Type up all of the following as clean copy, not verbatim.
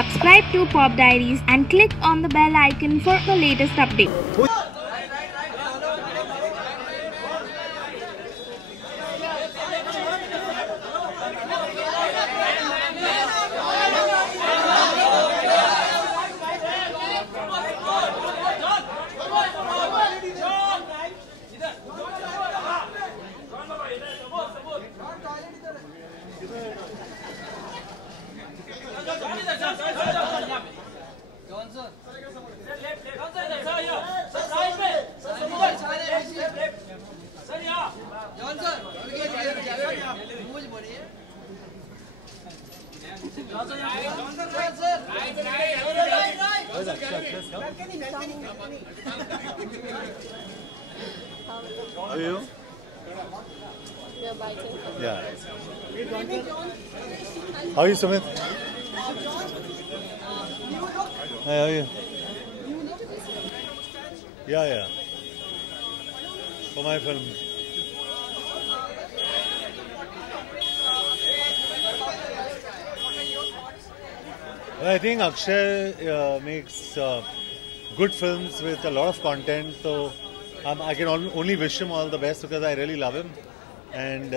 Subscribe to Pop Diaries and click on the bell icon for the latest update. How are you? Yeah. How are you, Sumit? Hi, how are you? Yeah. For my film. Well, I think Akshay makes good films with a lot of content, so I can only wish him all the best because I really love him, and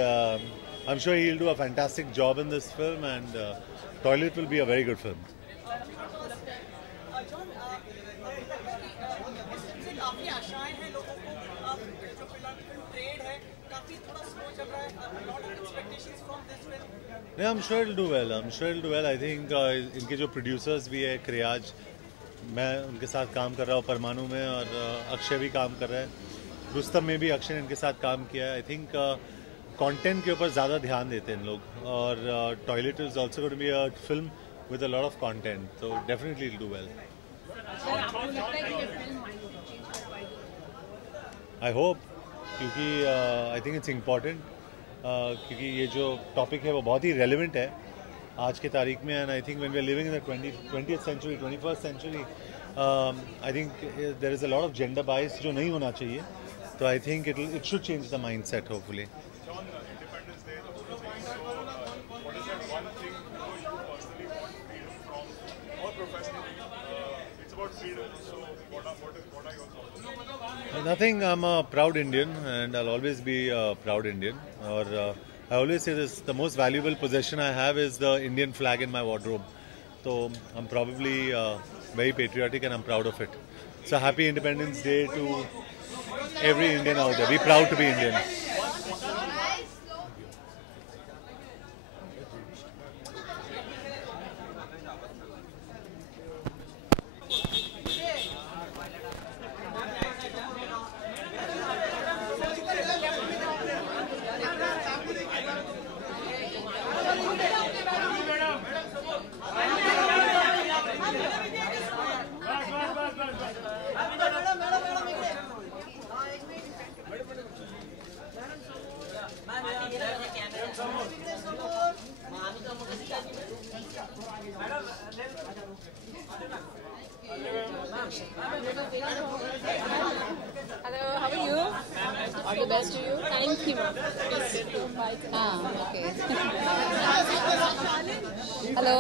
I'm sure he'll do a fantastic job in this film, and Toilet will be a very good film. Yeah, I'm sure it'll do well. I think इनके जो producers भी है क्रियाज, मैं उनके साथ काम कर रहा हूँ परमाणु में, और अक्षय भी काम कर रहा है, रुस्तम में भी अक्षय ने इनके साथ काम किया है. आई थिंक कंटेंट के ऊपर ज़्यादा ध्यान देते हैं इन लोग, और toilet is also going to be a film with a lot of content, so definitely it'll do well. I hope, क्योंकि I think it's important, क्योंकि ये जो टॉपिक है वो बहुत ही रेलिवेंट है आज के तारीख में, and I think when we are living in the 20th century, 21st century, I think there is a lot of gender bias जो नहीं होना चाहिए, तो I think it should change the mindset hopefully. Nothing. I'm a proud Indian, and I'll always be a proud Indian. Or I always say this: the most valuable possession I have is the Indian flag in my wardrobe. So I'm probably very patriotic, and I'm proud of it. So happy Independence Day to every Indian out there. Be proud to be Indian. Hello, how are you? All the best to you. Thank you. Okay. Hello.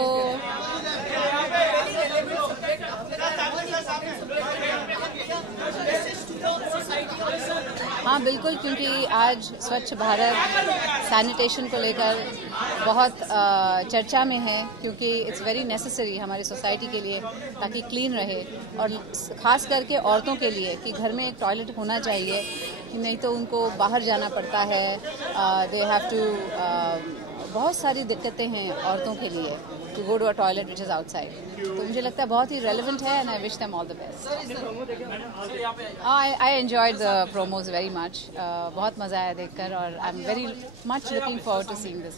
हाँ बिल्कुल, क्योंकि आज स्वच्छ Bharat sanitation को लेकर बहुत चर्चा में है, क्योंकि इट्स वेरी नेसेसरी हमारी सोसाइटी के लिए, ताकि क्लीन रहे, और ख़ास करके औरतों के लिए कि घर में एक टॉयलेट होना चाहिए, कि नहीं तो उनको बाहर जाना पड़ता है. दे हैव टू, बहुत सारी दिक्कतें हैं औरतों के लिए to go to a toilet which is outside. तो मुझे लगता है बहुत ही रेलिवेंट है, and I wish them all the best. I enjoyed the promos very much. बहुत मज़ा आया देखकर, और I am very much looking forward to seeing this.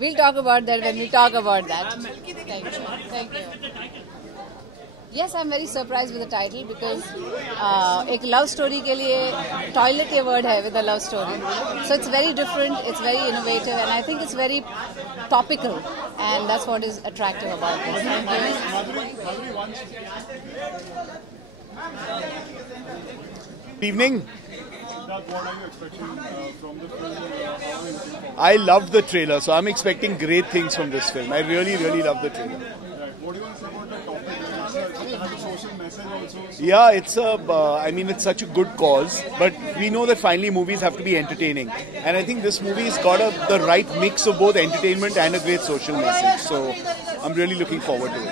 We'll talk about that when we talk about that. Thank you. Yes, I'm very surprised with the title because एक love story के लिए toilet ये word है with a love story. So it's very different, it's very innovative, and I think it's very topical, and that's what is attractive about this. Good evening. I love the trailer, so I'm expecting great things from this film. I really, really love the trailer. What do you want to say about the topic? It has a social message also. Yeah, it's such a good cause, but we know that finally movies have to be entertaining. And I think this movie's got the right mix of both entertainment and a great social message. So I'm really looking forward to it.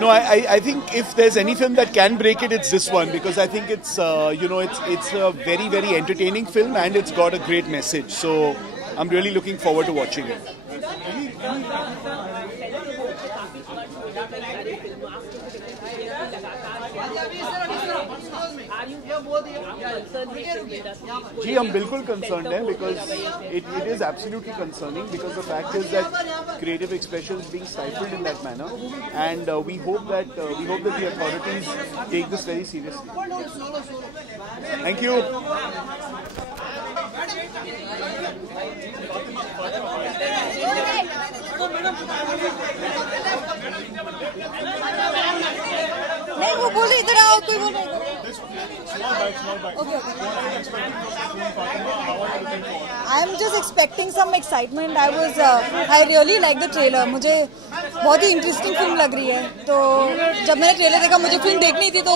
No, I think if there's any film that can break it, it's this one, because I think it's it's a very, very entertaining film and it's got a great message. So I'm really looking forward to watching it. जी हम बिल्कुल concerned हैं, because it is absolutely concerning, because the fact is that creative expression is being stifled in that manner, and we hope that the authorities take this very seriously. Thank you. नहीं वो बोले इधर आओ, कोई बोले इधर। Okay. I am just expecting some excitement. I really like the trailer. मुझे बहुत ही इंटरेस्टिंग फिल्म लग रही है, तो जब मैंने ट्रेलर देखा, मुझे फिल्म देखनी थी, तो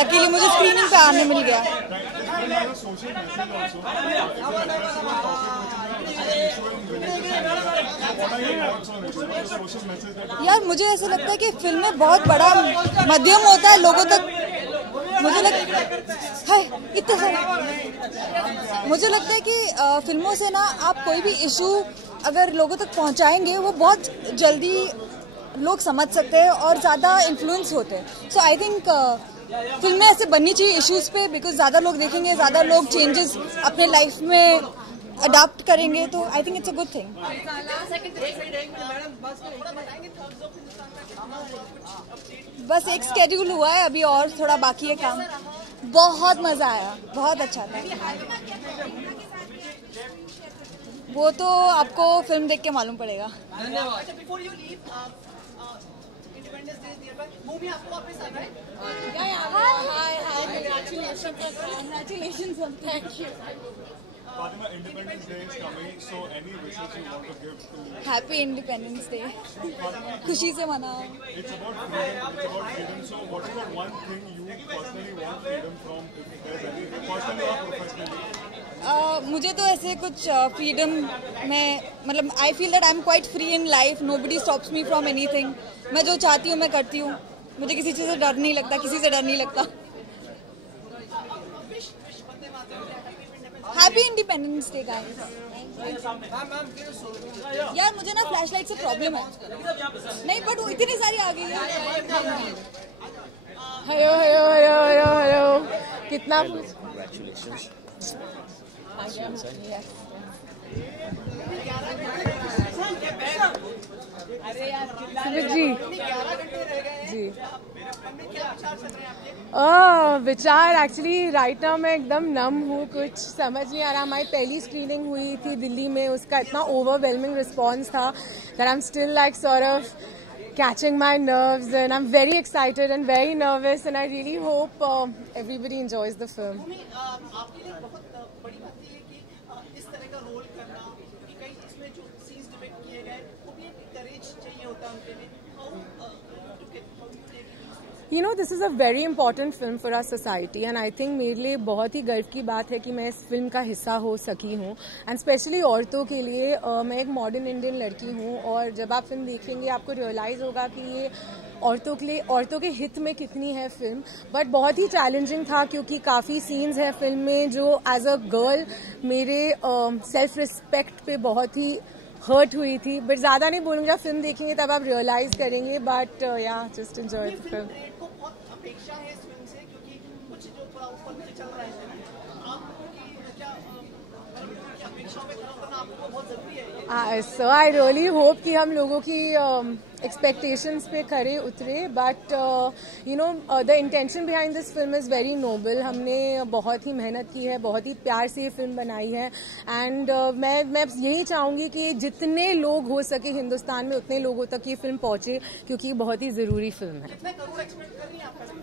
लकीली मुझे स्क्रीनिंग पे आने मिल गया। यार मुझे ऐसा लगता है कि फिल्म में बहुत बड़ा माध्यम होता है लोगों तक। मुझे लगता है कि फिल्मों से ना आप कोई भी इशू अगर लोगों तक पहुंचाएंगे, वो बहुत जल्दी लोग समझ सकते हैं और ज़्यादा इन्फ्लुएंस होते हैं। सो आई थिंक फिल्में ऐसे बननी चाहिए इश्यूज पे, बिकॉज ज़्यादा लोग देखेंगे, ज़्यादा लोग चेंजेस अपने लाइफ में अडॉप्ट करेंगे, तो I think it's a good thing. बस एक स्केड्यूल हुआ है अभी, और थोड़ा बाकी है काम। बहुत मजा आया, बहुत अच्छा था। वो तो आपको फिल्म देख के मालूम पड़ेगा। Independence Day is coming, so any wishes you want to give to? Happy Independence Day. खुशी से मनाओ। It's about freedom. So what is that one thing you personally want freedom from, if there's any, personally or professionally? मुझे तो ऐसे कुछ freedom में, मतलब I feel that I am quite free in life. Nobody stops me from anything. मैं जो चाहती हूँ मैं करती हूँ। मुझे किसी चीज़ से डर नहीं लगता, किसी से डर नहीं लगता। Happy independence day guys. यार मुझे ना फ्लैशलाइट से प्रॉब्लम है, नहीं बट वो इतनी सारी आ गई है। Hello hello hello hello hello, कितना जी विचार एक्चुअली राइट नाउ मैं एकदम नम हूँ, कुछ समझ नहीं आ रहा। हमारी पहली स्क्रीनिंग हुई थी दिल्ली में, उसका इतना ओवरवेलमिंग रिस्पॉन्स था that I am still like sort of catching my nerves, and I'm very excited and very nervous, and I really hope everybody enjoys the film. आपके लिए बहुत बड़ी बात है कि इस तरह का रोल करना, क्योंकि कई इसमें जो सीन्स डिपिक्ट किए गए वो भी एक करेज चाहिए होता है उनके लिए। You know, this is a very important film for our society, and I think मेरे लिए बहुत ही गर्व की बात है कि मैं इस फिल्म का हिस्सा हो सकी हूँ, एंड स्पेशली औरतों के लिए। मैं एक मॉडर्न इंडियन लड़की हूँ, और जब आप फिल्म देखेंगे आपको रियलाइज़ होगा कि ये औरतों के लिए, औरतों के हित में कितनी है फिल्म। बट बहुत ही चैलेंजिंग था, क्योंकि काफ़ी सीन्स हैं फिल्म में जो एज अ गर्ल मेरे सेल्फ रिस्पेक्ट पे बहुत ही हर्ट हुई थी। बट ज़्यादा नहीं बोलूँगा, फिल्म देखेंगे तब आप रियलाइज़ करेंगे। बट या जस्ट एंजॉय द फिल्म। अपेक्षा है इस फिल्म से, क्योंकि कुछ जो थोड़ा ऊपर नीचे चल रहा है, आपकी क्या अपेक्षा में खड़ा करना आपको बहुत जरूरी है? So I really hope कि हम लोगों की expectations पे खरे उतरे, but you know the intention behind this film is very noble. हमने बहुत ही मेहनत की है, बहुत ही प्यार से ये फिल्म बनाई है, and मैं यही चाहूँगी कि जितने लोग हो सके हिंदुस्तान में उतने लोगों तक ये फिल्म पहुँचे, क्योंकि ये बहुत ही ज़रूरी फिल्म है.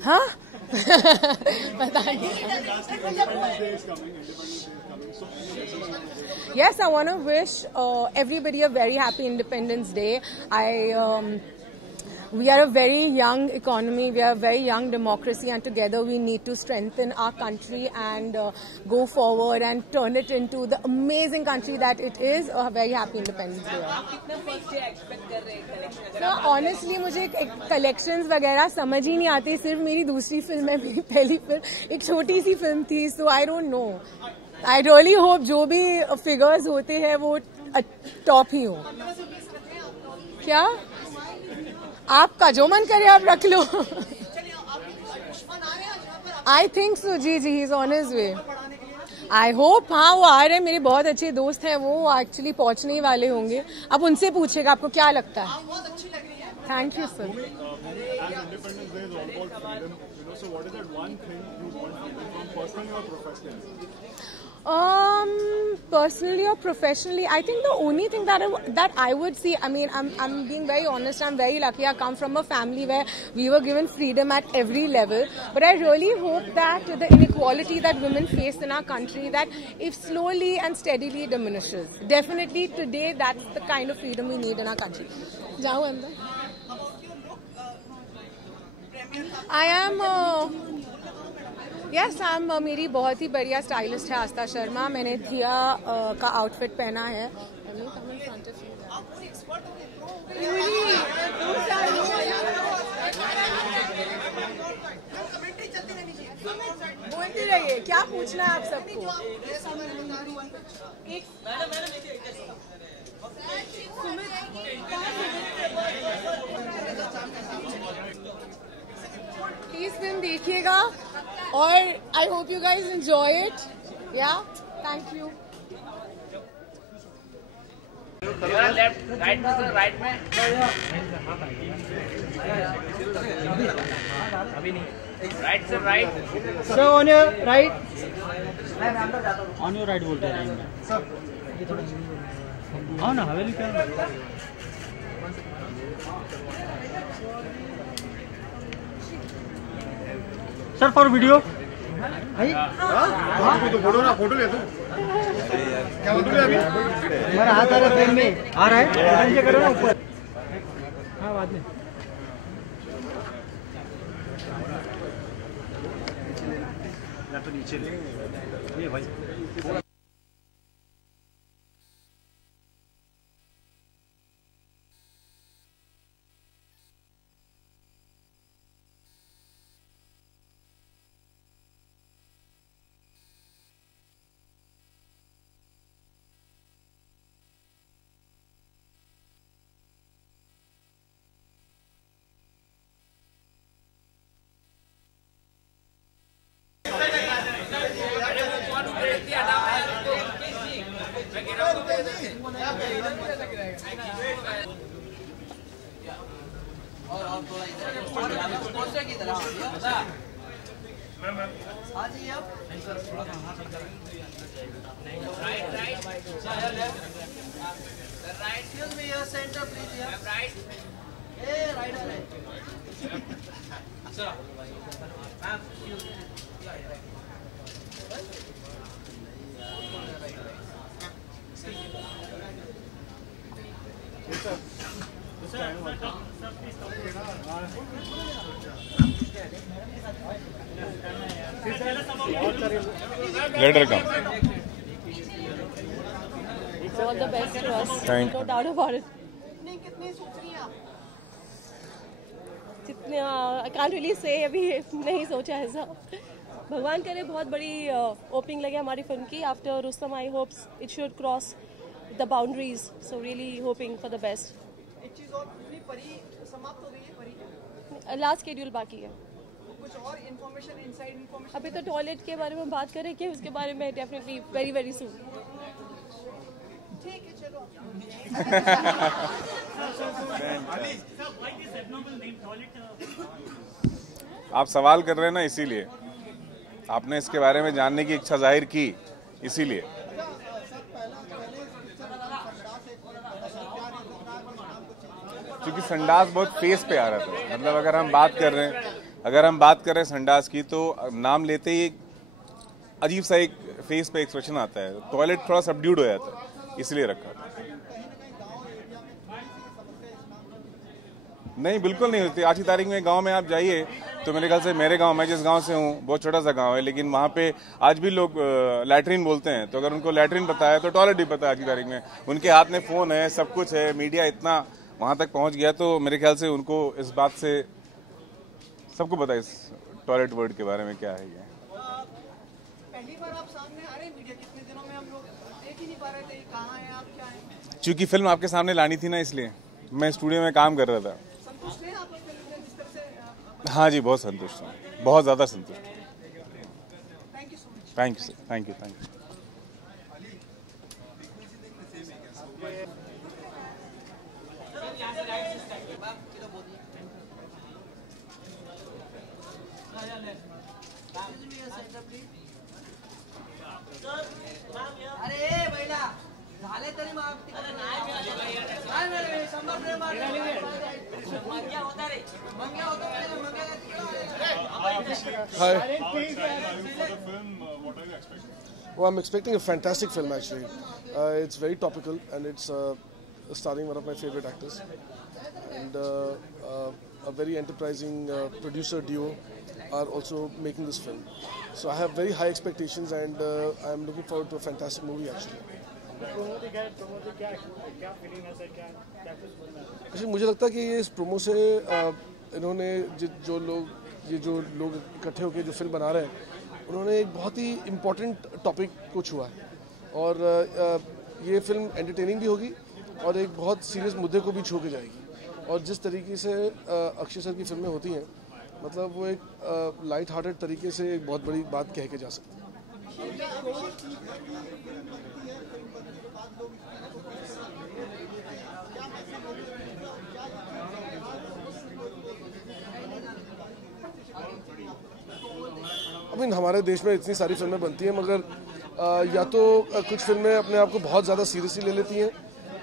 हाँ पता नहीं. Yes, I want to wish everybody a very happy Independence Day. We are a very young economy, we are a very young democracy, and together we need to strengthen our country and go forward and turn it into the amazing country that it is. A very happy Independence Day. So honestly मुझे collections वगैरह समझ ही नहीं आती, सिर्फ मेरी दूसरी film है, मेरी पहली फिल्म एक छोटी सी फिल्म थी, so I don't know. I really hope जो भी figures होते हैं वो टॉप ही हो. क्या आपका जो मन करे आप रख लो. I think so. Ji he is on his way. I hope. हाँ वो आ रहे हैं, मेरे बहुत अच्छे दोस्त हैं, वो एक्चुअली पहुंचने ही वाले होंगे. आप उनसे पूछेगा आपको क्या लगता है. Thank you sir. Independence Day is all about freedom. So what is that one thing you want from personally or professionally? Personally or professionally, I think the only thing that I would see, I mean, I'm being very honest, I'm very lucky. I come from a family where we were given freedom at every level. But I really hope that the inequality that women face in our country, that if slowly and steadily diminishes. Definitely today, that's the kind of freedom we need in our country. Jao andar. I am... Yes, मेरी बहुत ही बढ़िया stylist है आस्था शर्मा. मैंने थिया का outfit पहना है. बोलते रहिए, क्या पूछना है आप सबको. प्लीज फिल्म देखिएगा और I hope you guys enjoy it. Yeah, thank you. Left, right में, right में. अभी नहीं. Right से right. So on your right. On your right बोलते हैं. Sir. हाँ ना हवेली क्या? Sir for video. तो फोटो ना फोटो ले तू. क्या फोटो ले अभी? हमारा हाथ आ रहा है फ्रेम में. आ रहा है. नीचे करो ना ऊपर. हाँ बाद में. या तो नीचे ले. ये भाई. Later come. All the best to us. Thank No doubt about it. कितने सोच रही हैं आप? जितने I can't really say, अभी नहीं सोचा ऐसा. भगवान करे बहुत बड़ी ओपनिंग लगे हमारी फिल्म की. After Rustam, I hope it should cross the boundaries. So really hoping for the best. एक चीज और पूरी परी समाप्त हो गई है परी. लास्ट शेड्यूल बाकी है. कुछ और इन्फॉर्मेशन इनसाइड इन्फॉर्मेशन. अभी तो टॉयलेट के बारे में बात करें कि उसके बारे में डेफिनेटली वेरी वेरी सून. ठीक है चलो. आप सवाल कर रहे हैं ना, इसीलिए आपने इसके बारे में जानने की इच्छा जाहिर की, इसीलिए। क्योंकि संडास बहुत फेस पे आ रहा था। मतलब अगर हम बात कर रहे हैं संडास की, तो नाम लेते ही अजीब सा एक फेस पे एक्सप्रेशन आता है। टॉयलेट थोड़ा सबड्यूड हो जाता है, इसलिए रखा था। नहीं, बिल्कुल नहीं होती। आज की तारीख में गांव में आप जाइए तो मेरे ख्याल से, मेरे गांव, मैं जिस गांव से हूँ बहुत छोटा सा गांव है, लेकिन वहाँ पे आज भी लोग लैट्रिन बोलते हैं। तो अगर उनको लैट्रिन पता है तो टॉयलेट भी पता है। आज की तारीख में उनके हाथ में फोन है, सब कुछ है, मीडिया इतना वहाँ तक पहुँच गया, तो मेरे ख्याल से उनको इस बात से सबको पता है इस टॉयलेट वर्ड के बारे में क्या है ये। पहली बार आप सामने आ रहे हैं मीडिया, कितने दिनों में हम लोग देख ही नहीं पा रहे थे, कहाँ हैं आप, क्या हैं? क्योंकि फिल्म आपके सामने लानी थी ना, इसलिए मैं स्टूडियो में काम कर रहा था। संतुष्ट हैं आप फिल्म में जिस तरह से? हाँ जी, बहुत संतुष्ट हूँ, बहुत ज़्यादा संतुष्ट हूँ। Thank you so much. Thank you sir, thank you. अरे बैला झाले तरी Hi. Well, I'm expecting a fantastic film actually. It's very topical and it's starring one of my favorite actors, and a very enterprising producer duo are also making this film. So I have very high expectations and I'm looking forward to a fantastic movie actually. Actually, मुझे लगता है कि ये इस promo से इन्होंने जो लोग इकट्ठे होकर जो फिल्म बना रहे हैं, उन्होंने एक बहुत ही इम्पोर्टेंट टॉपिक को छुआ है, और ये फिल्म एंटरटेनिंग भी होगी और एक बहुत सीरियस मुद्दे को भी छू के जाएगी। और जिस तरीके से अक्षय सर की फिल्में होती हैं, मतलब वो एक लाइट हार्टेड तरीके से एक बहुत बड़ी बात कह के जा सकती है। हमारे देश में इतनी सारी फिल्में बनती हैं, मगर या तो कुछ फिल्में अपने आप को बहुत ज़्यादा सीरियसली ले लेती हैं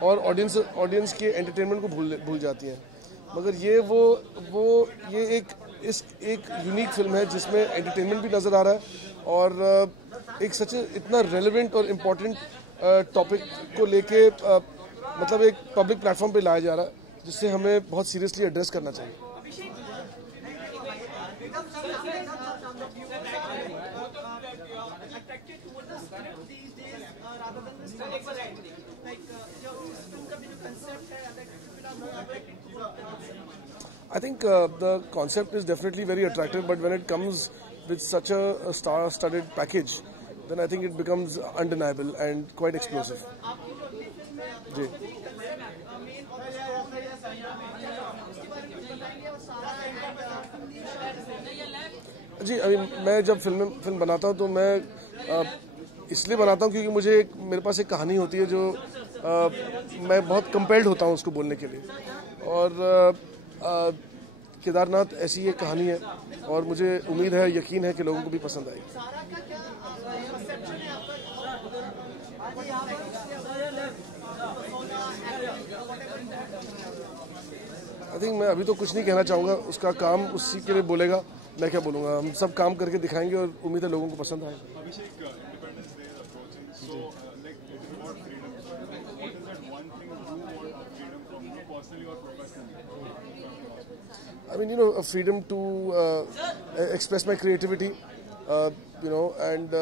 और ऑडियंस के एंटरटेनमेंट को भूल जाती हैं। मगर ये एक यूनिक फिल्म है जिसमें एंटरटेनमेंट भी नज़र आ रहा है और एक सच इतना रेलेवेंट और इम्पोर्टेंट टॉपिक को लेके मतलब एक पब्लिक प्लेटफॉर्म पे लाया जा रहा है, जिससे हमें बहुत सीरियसली एड्रेस करना चाहिए। I think the concept is definitely very attractive, but when it comes with such a star-studded package, then I think it becomes undeniable and quite explosive. जी जी, मैं जब फिल्म बनाता हूँ तो मैं इसलिए बनाता हूँ क्योंकि मेरे पास एक कहानी होती है जो मैं बहुत कंपेल्ड होता हूँ उसको बोलने के लिए, और केदारनाथ ऐसी एक कहानी है और मुझे उम्मीद है, यकीन है कि लोगों को भी पसंद आएगी। आई थिंक मैं अभी तो कुछ नहीं कहना चाहूँगा, उसका काम उसी के लिए बोलेगा, मैं क्या बोलूँगा। हम सब काम करके दिखाएंगे और उम्मीद है लोगों को पसंद आएगा। I mean, freedom to express my creativity, and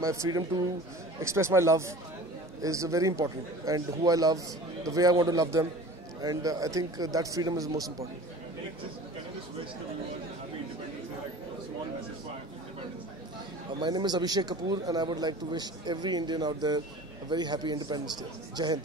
my freedom to express my love is very important, and who I love, the way I want to love them, and I think that freedom is the most important. My name is Abhishek Kapoor, and I would like to wish every Indian out there a very happy Independence Day. Jai Hind.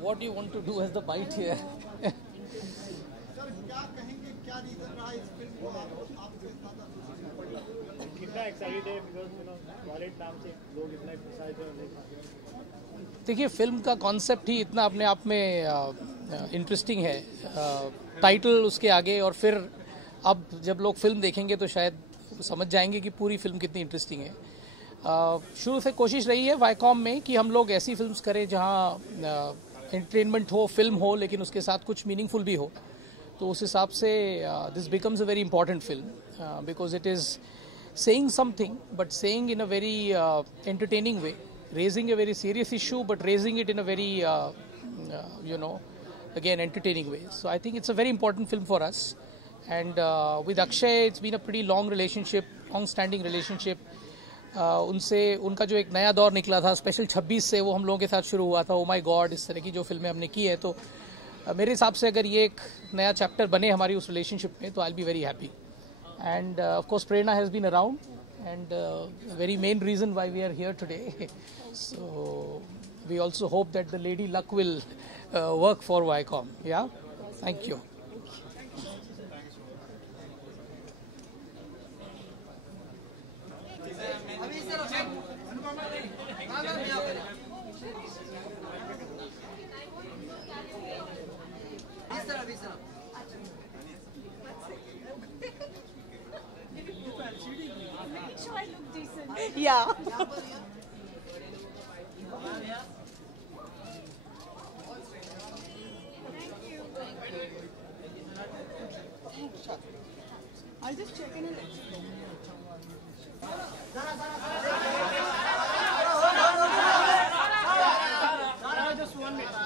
What do you want to do as the bite here? देखिए, film का concept ही इतना अपने आप में interesting है, title उसके आगे, और फिर अब जब लोग फिल्म देखेंगे तो शायद समझ जाएंगे कि पूरी फिल्म कितनी इंटरेस्टिंग है। शुरू से कोशिश रही है वाईकॉम में कि हम लोग ऐसी फिल्म्स करें जहां एंटरटेनमेंट हो, फिल्म हो, लेकिन उसके साथ कुछ मीनिंगफुल भी हो। तो उस हिसाब से this becomes a very important film because it is saying something, but saying in a very entertaining way, raising a very serious issue, but raising it in a very, again, entertaining way. So I think it's a very important film for us. And with Akshay, it's been a pretty long relationship, long-standing relationship. उनसे उनका जो एक नया दौर निकला था special 26 से, वो हम लोगों के साथ शुरू हुआ था। ओ माई गॉड, इस तरह की जो फिल्में हमने की है, तो मेरे हिसाब से अगर ये एक नया चैप्टर बने हमारी उस रिलेशनशिप में, तो I will be very happy. And of course, Prerna has been around, and very main reason why we are here today. So we also hope that the Lady Luck will work for Viacom. Yeah, thank you. Yeah. I'll just check in and let you know. Just 1 minute.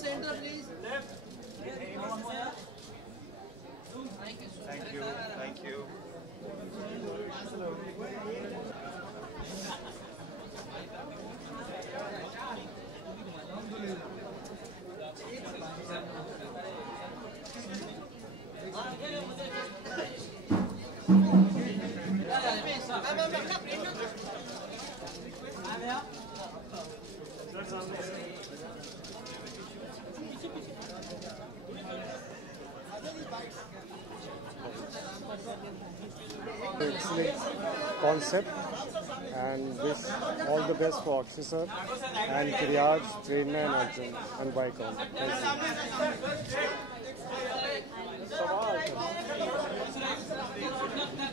Center, please. Thank you. Thank you. Excellent concept, and wish all the best for Akshay sir and Kiryaj, Prerna and Arjun and Viacom.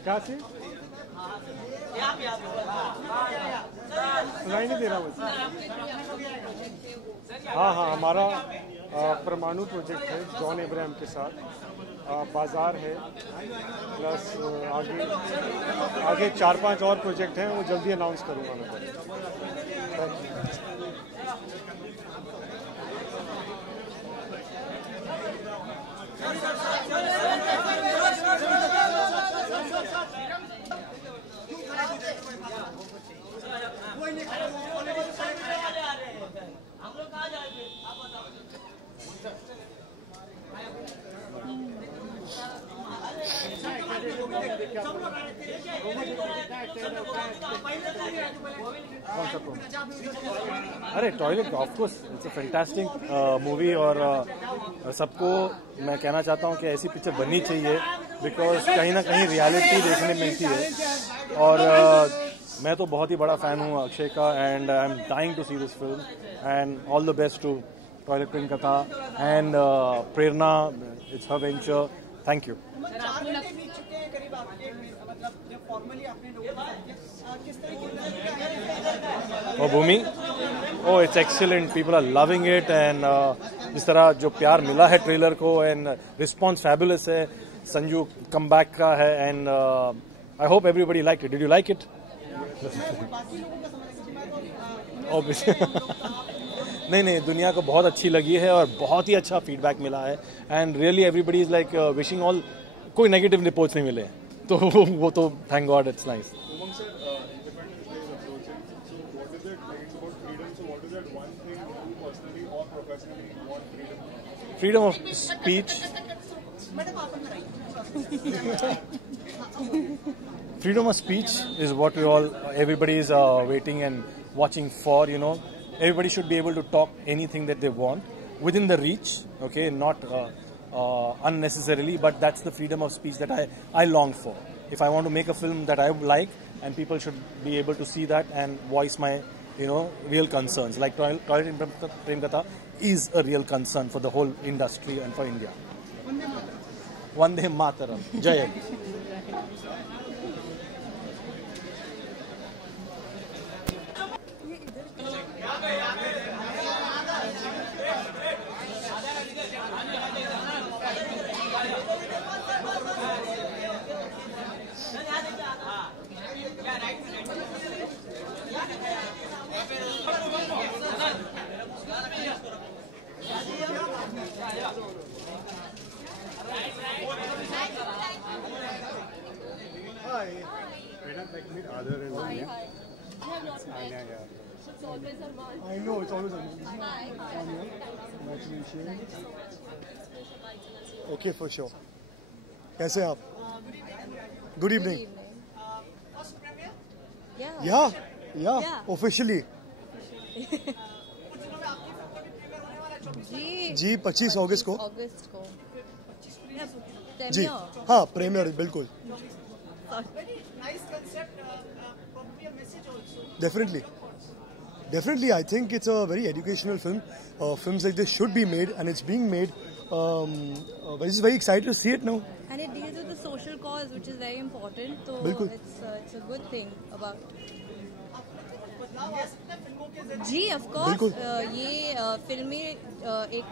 क्या थी? सुनाई नहीं दे रहा मुझे। हाँ, हमारा परमाणु project है जॉन अब्राहम के साथ, बाजार है, प्लस आगे 4-5 और प्रोजेक्ट हैं, वो जल्दी अनाउंस करूँगा मैं। अरे toilet of course it's a fantastic movie, और सबको मैं कहना चाहता हूँ कि ऐसी पिक्चर बननी चाहिए, बिकॉज कहीं ना कहीं रियलिटी देखने मिलती है। और मैं तो बहुत ही बड़ा फैन हूँ अक्षय का, and I am dying to see this film, and all the best to Toilet ट्रेन Katha and Prerna, it's her venture. Thank you. और Bhumi, oh it's excellent, people are loving it, and जिस तरह जो प्यार मिला है ट्रेलर को, एंड रिस्पॉन्स फैबुलस है, संजू कमबैक का है, and I hope everybody like it. Did you like it? नहीं, दुनिया को बहुत अच्छी लगी है और बहुत ही अच्छा फीडबैक मिला है, and really everybody is like wishing all, कोई नेगेटिव रिपोर्ट्स नहीं मिले, तो वो तो thank God, it's nice. it's about freedom. So what is that one thing you personally or professionally want freedom? Freedom of speech. Freedom of speech is what everybody is waiting and watching for. You know, everybody should be able to talk anything that they want within the reach. Okay, not unnecessarily, but that's the freedom of speech that I long for. If I want to make a film that I like, and people should be able to see that and voice my, real concerns. Like Toilet in Prem Katha is a real concern for the whole industry and for India. Vande Mataram. Jai Hind. Hi. Madam, like meet Adar and Hi. Anya. Yeah. It's always Arman. I know, it's always Anya. Hi. Congratulations. Okay, for sure. कैसे हैं आप? Good evening. Yeah. Officially. जी 25 अगस्त को जी हाँ premiere बिल्कुल definitely I think it's a very educational film. Films like this should be made and it's being made. We're just very excited to see it now. And it deals with the social cause, which is very important. So it's a good thing about. जी of course ये फिल्में एक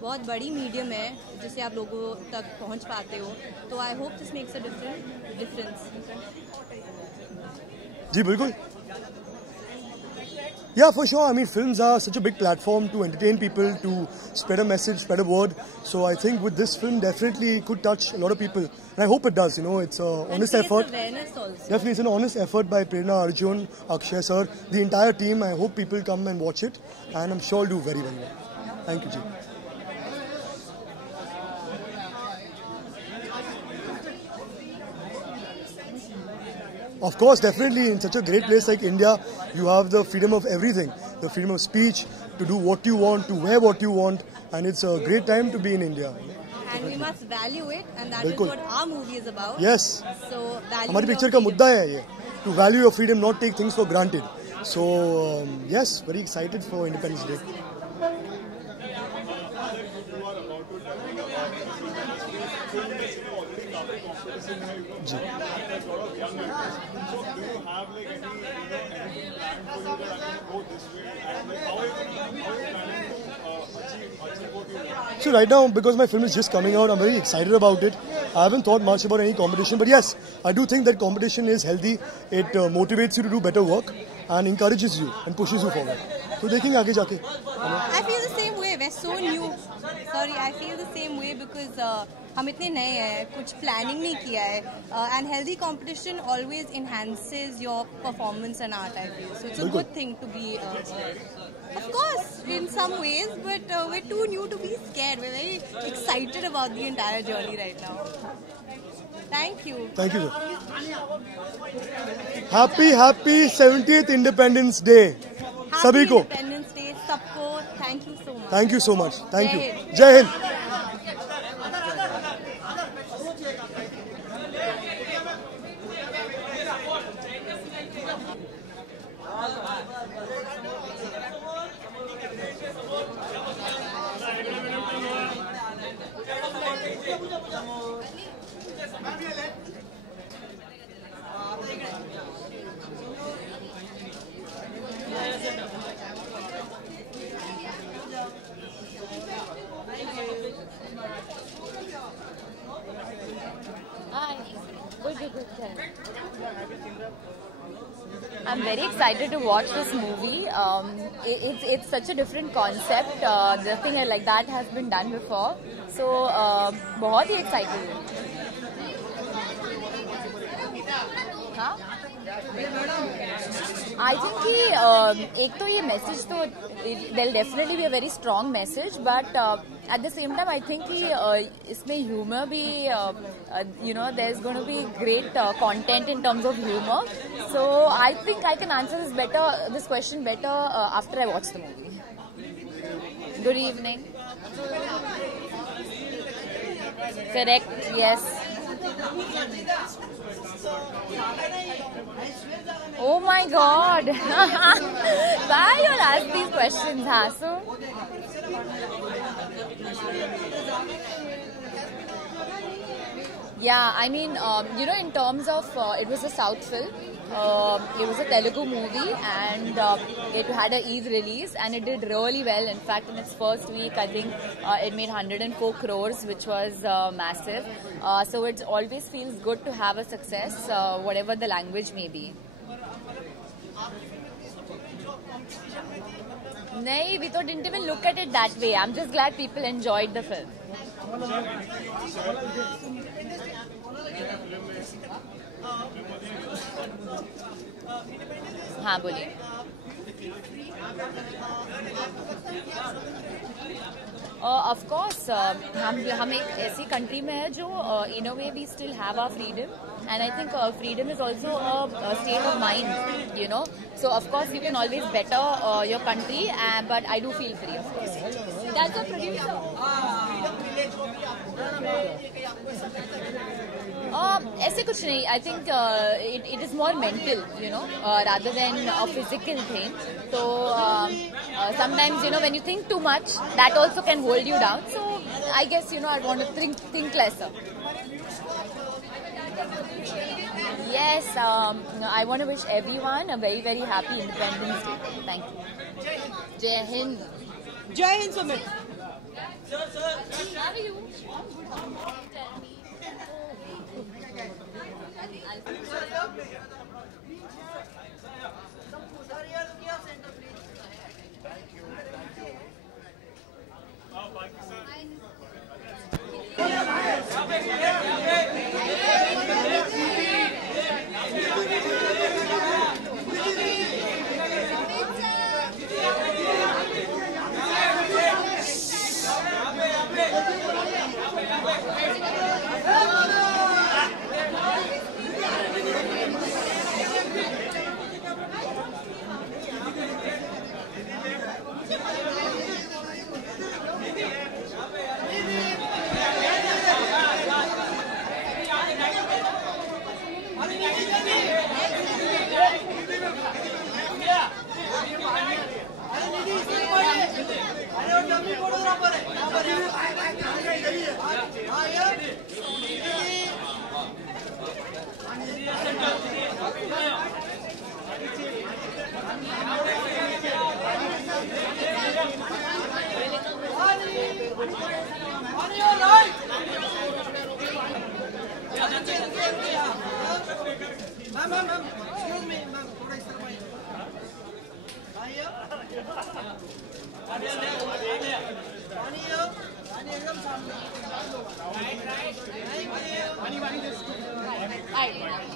बहुत बड़ी medium है जिससे आप लोगों तक पहुंच पाते हो तो I hope this makes a difference जी बिल्कुल Yeah, for sure. I mean, films are such a big platform to entertain people, to spread a message, spread a word. So I think with this film, definitely could touch a lot of people. And I hope it does. It's an honest effort. Awareness also. Definitely, it's an honest effort by Prerna, Arjun, Akshay sir, the entire team. I hope people come and watch it. And I'm sure it'll do very, very well. Thank you, Ji. Of course, definitely, in such a great place like India, you have the freedom of everything, the freedom of speech, to do what you want, to wear what you want, and it's a great time to be in India. And we must value it, and that is what our movie is about. Yes. So, value हमारी picture का मुद्दा है ये, to value your freedom, not take things for granted. So, yes, very excited for Independence Day. Ji So right now, because my film is just coming out, I'm very excited about it. I haven't thought much about any competition, but yes, I do think that competition is healthy. It motivates you to do better work and encourages you and pushes you forward. So देखेंगे आगे जाके. I feel the same way. We're so new. Sorry, I feel the same way because हम इतने नए हैं, कुछ planning नहीं किया है. And healthy competition always enhances your performance and art, I feel. So it's a good thing to be. Of course, in some ways, but we're too new to be scared. We're very excited about the entire journey right now. Thank you. Thank you, sir. Happy 70th Independence Day. सभी को. Independence Day, सबको. Thank you so much. Thank you so much. Thank you. Jai Hind. Hi. Good. I'm very excited to watch this movie. It's such a different concept. Nothing like that has been done before. So, बहुत ही excited. हाँ? आई think कि एक तो ये message तो there definitely be a very strong message, but at the same time I think कि इसमें humour भी you know there is going to be great content in terms of humour. So I think I can answer this question better after I watch the movie. Good evening. Correct, yes. Oh my God. Why you ask these questions, Hasu? Yeah, I mean, you know, in terms of, it was a South film. It was a Telugu movie, and it had a Eid release, and it did really well. In fact, in its first week, I think it made 104 crores, which was massive. So it always feels good to have a success, whatever the language may be. No, we didn't even look at it that way. I'm just glad people enjoyed the film. हाँ बोलिए. Of course हम एक ऐसी country में है जो in a way we still have our freedom, and I think freedom is also a state of mind, you know. So of course you can always better your country, but I do feel free of course. That's a producer. ऐसे कुछ नहीं. I think it is more mental, you know, rather than a physical thing. तो sometimes, you know, when you think too much, that also can hold you down. So I guess, you know, I want to think lesser. Yes, I want to wish everyone a very, very happy Independence Day. Thank you. Jai Hind. Jai Hind, Sumit. How are you?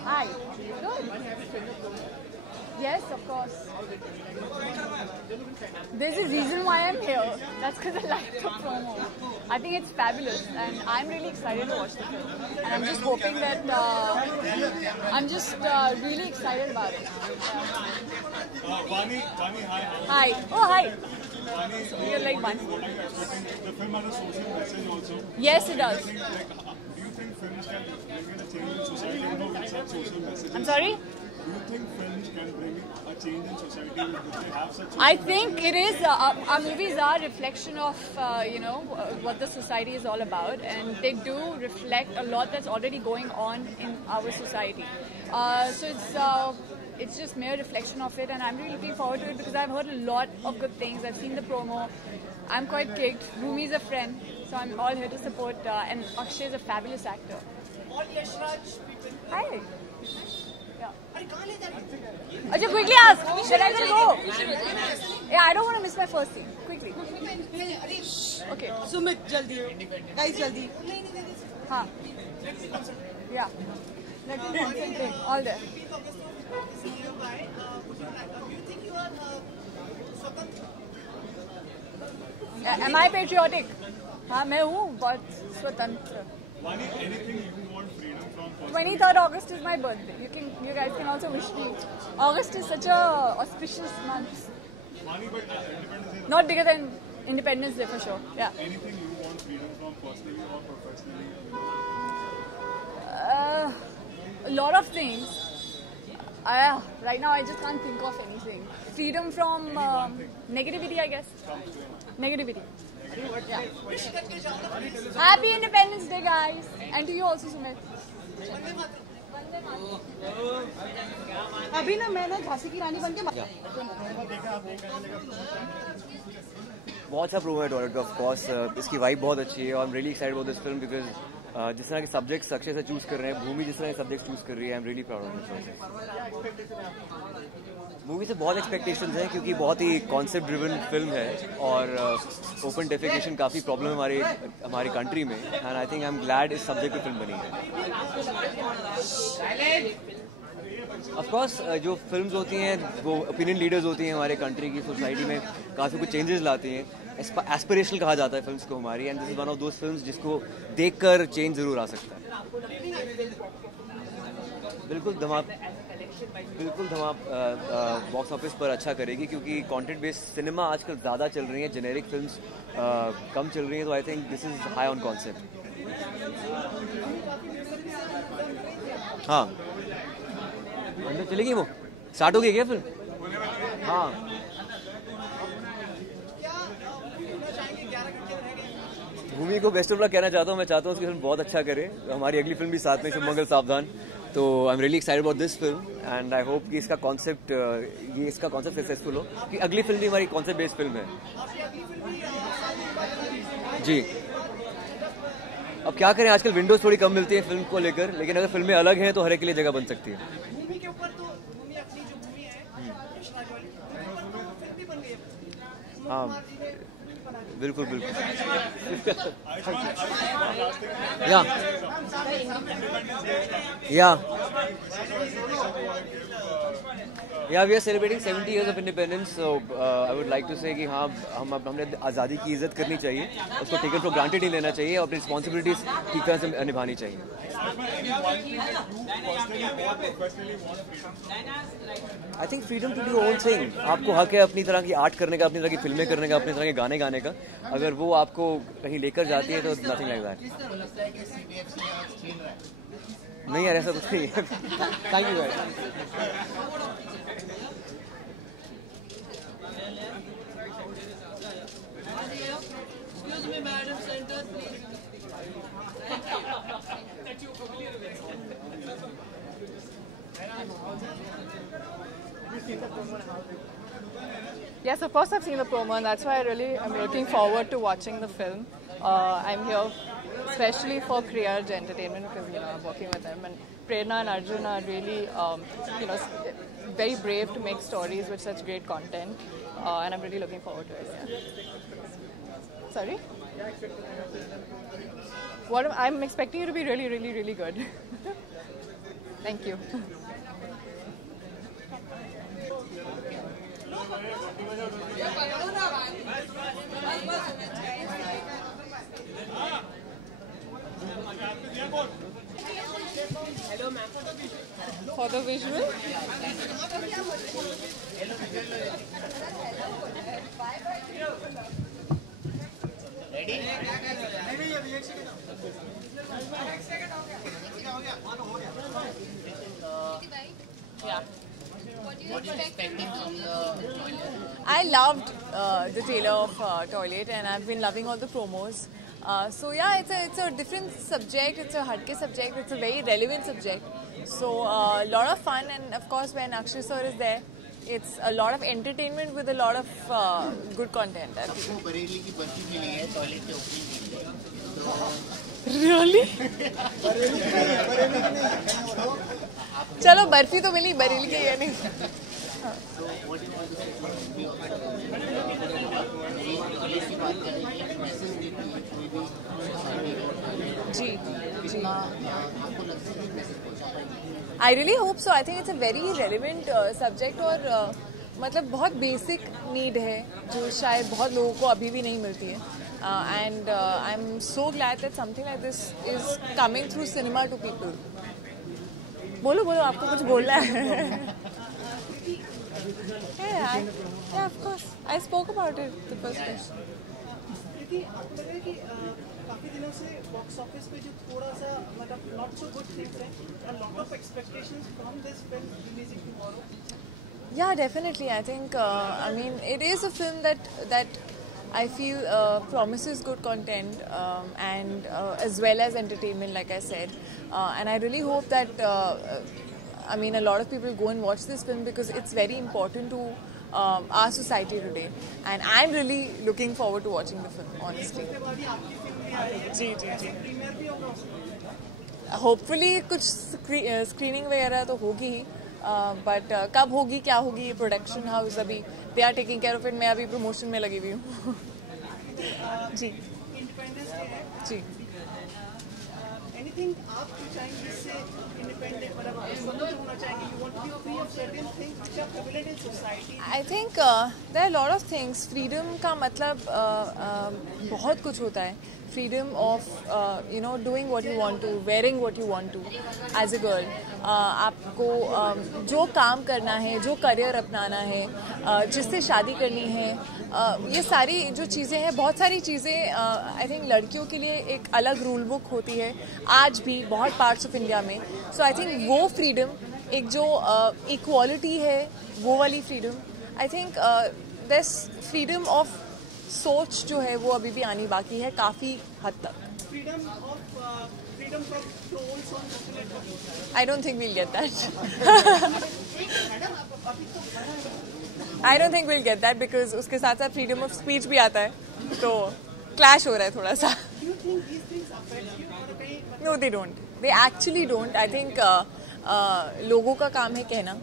Hi. Good. Yes, of course. There's a reason why I'm here. That's because I like the promo. I think it's fabulous, and I'm really excited to watch the film. And I'm just hoping that I'm just really excited about it. Vani, hi. Hi. Oh, hi. Vani, so you're like one. The film has a social message also. Yes, it does. Do you think films can bring a change in society with such social messages? I'm sorry? Do you think films can bring a change in society if they have such? I think it is. Our movies are a reflection of, you know, what the society is all about, and they do reflect a lot that's already going on in our society. So it's just mere reflection of it, and I'm really looking forward to it because I've heard a lot of good things. I've seen the promo. I'm quite kicked. Rumi's a friend, so I'm all here to support. And Akshay is a fabulous actor. All Yashraj people. Hi. Ajay, quickly ask. Should I go? Yeah, I don't want to miss my first scene. Quickly. Okay. Sumit, jaldi. Guys, jaldi. हाँ. Yeah. Let me concentrate. All there. senior guy, would you like? Do you think you are स्वतंत्र? Am I patriotic? हाँ मैं हूँ बहुत स्वतंत्र. 23rd August is my birthday. You guys can also wish me. August is such a auspicious month. Not bigger than Independence Day for sure. Yeah. Anything you want freedom from personally or professionally? A lot of things. Right now I just can't think of anything. Freedom from negativity, I guess. Negativity. Yeah. Happy Independence Day, guys, and to you also, Sumit. अभी ना मैं ना झांसी की रानी बन के बहुत अच्छा promo है टॉयलेट का, ऑफ कोर्स इसकी वाइब बहुत अच्छी है और I am really excited about this film because जिस तरह के सब्जेक्ट्स अक्षय से चूज कर रहे हैं, भूमि जिस तरह के सब्जेक्ट्स चूज कर रही है, I am really proud of this. Movie से बहुत एक्सपेक्टेशंस हैं क्योंकि बहुत ही कॉन्सेप्ट ड्रिवन फिल्म है और ओपन डेफिकेशन काफ़ी प्रॉब्लम हमारी कंट्री में, and I think I am glad इस सब्जेक्ट पे फिल्म बनी है। ऑफ कोर्स जो फिल्म्स होती हैं वो ओपिनियन लीडर्स होती हैं हमारे कंट्री की सोसाइटी में, काफ़ी कुछ चेंजेस लाती हैं। एस्पिरेशनल कहा जाता है फिल्म्स को हमारी, and this is one of those films जिसको देखकर चेंज जरूर आ सकता है। बिल्कुल धमाक बॉक्स ऑफिस पर अच्छा करेगी क्योंकि कंटेंट बेस्ड सिनेमा आजकल ज़्यादा चल रही है, जेनेरिक फिल्म्स कम चल रही हैं, तो I think this is high on concept. हाँ अंदर चलेगी, वो स्टार्ट हो गई क्या फिल्म? हाँ भूमि को बेस्ट ऑफ लक कहना चाहता हूँ। मैं चाहता हूँ उसकी फिल्म बहुत अच्छा करे, हमारी अगली फिल्म भी साथ में, शुभमंगल सावधान। तो I am really excited about this film and I hope कि इसका कॉन्सेप्ट सक्सेसफुल हो, कि अगली फिल्म भी हमारी कॉन्सेप्ट बेस्ड फिल्म है। जी अब क्या करें, आजकल विंडोज थोड़ी कम मिलती है फिल्म को लेकर, लेकिन अगर फिल्में अलग हैं तो हर एक के लिए जगह बन सकती है। भूमि के ऊपर तो भूमि अपनी जो भूमि है कृष्णा वाली, फिल्म भी बन गई है। हाँ बिल्कुल या we are celebrating 70 years of independence, so I would like to say कि हाँ हमने आज़ादी की इज्जत करनी चाहिए, उसको टेकन फॉर ग्रांटेड नहीं लेना चाहिए और अपनी रिस्पॉन्सिबिलिटीज ठीक तरह से निभानी चाहिए। I think freedom to do own thing, आपको हक है अपनी तरह की आर्ट करने का, अपनी तरह की फिल्में करने का, अपनी तरह के गाने गाने का, अगर वो आपको कहीं लेकर जाती है तो नथिंग लाइक दैट। नहीं यार ऐसा कुछ नहीं है। Thank you guys. Yes, of course I've seen the promo, and that's why I really am looking forward to watching the film. I'm here especially for Kriyaj Entertainment because I'm working with them, and Prerna and Arjun are really very brave to make stories with such great content, and I'm really looking forward to it. Yeah. Sorry? I'm expecting it to be really, really, really good. Thank you. Hello, ma'am. For the visual? Ready? Yeah. What are you expecting from the toilet? I loved the trailer of Toilet, and I've been loving all the promos. So yeah, it's a different subject, it's a hatke subject, it's a very relevant subject. So a lot of fun, and of course when Akshay sir is there, it's a lot of entertainment with a lot of good content. आपको बरेली की बर्फी मिली है toilet के opening के लिए। Really? चलो बर्फी तो मिली, बरेली के ये नहीं। जी I really hope so. I think it's a very relevant subject और मतलब बहुत बेसिक नीड है जो शायद बहुत लोगों को अभी भी नहीं मिलती है. And I'm so glad that something like this is coming through cinema to people. बोलो आपको कुछ बोलना है? Yeah, of course. I spoke about it the first question. क्योंकि आपको लग रहा है कि काफी दिनों से बॉक्स ऑफिस पे जो थोड़ा सा मतलब not so good things हैं, a lot of expectations from this film releasing tomorrow. Yeah, definitely. I think I mean it is a film that I feel promises good content and as well as entertainment, like I said. And I really hope that I mean a lot of people go and watch this film because it's very important to our society today. And I'm really looking forward to watching the film, honestly. Ji. Hopefully कुछ screening वगैरह तो होगी ही. But कब होगी क्या होगी ये production house अभी they are taking care of it. मैं अभी प्रमोशन में लगी हुई हूँ. जी जी. Anything आप चाहेंगे जिससे independent मतलब होना चाहिए? You want to be free of certain things which are prevalent in society. I think there are a lot of things. Freedom का मतलब बहुत कुछ होता है. Freedom of doing what you want to, wearing what you want to as a girl. आपको जो काम करना है, जो करियर अपनाना है, जिससे शादी करनी है, ये सारी जो चीज़ें हैं, बहुत सारी चीज़ें आई थिंक लड़कियों के लिए एक अलग रूल बुक होती है आज भी बहुत पार्ट्स ऑफ इंडिया में. सो आई थिंक वो फ्रीडम, एक जो इक्वालिटी है वो वाली freedom, I think this freedom of सोच जो है वो अभी भी आनी बाकी है काफ़ी हद तक. I don't think we'll get that. I don't think we'll get that because उसके साथ साथ freedom of speech भी आता है, तो clash हो रहा है थोड़ा सा. No, they don't. They actually don't. I think लोगों का काम है कहना.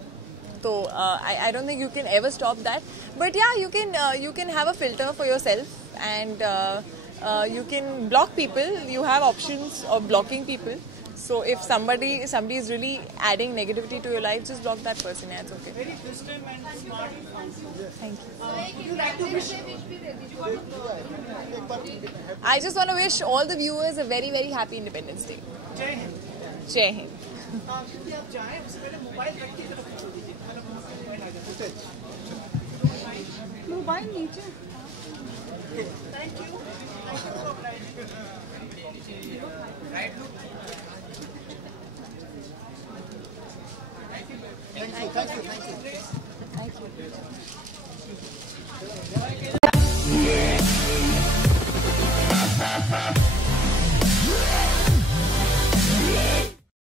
So I don't think you can ever stop that. But yeah, you can have a filter for yourself and you can block people. You have options of blocking people. So if somebody is really adding negativity to your life, just block that person. Yeah, it's okay. Very wisdom and smart. Thank you. Would you like to wish? I just want to wish all the viewers a very very happy Independence Day. Jai Hind. Jai Hind. क्योंकि आप जाएं उससे पहले mobile रख के तरफ छोड़ दीजिए. मोबाइल नीचे. Thank you. Right look. Thank you.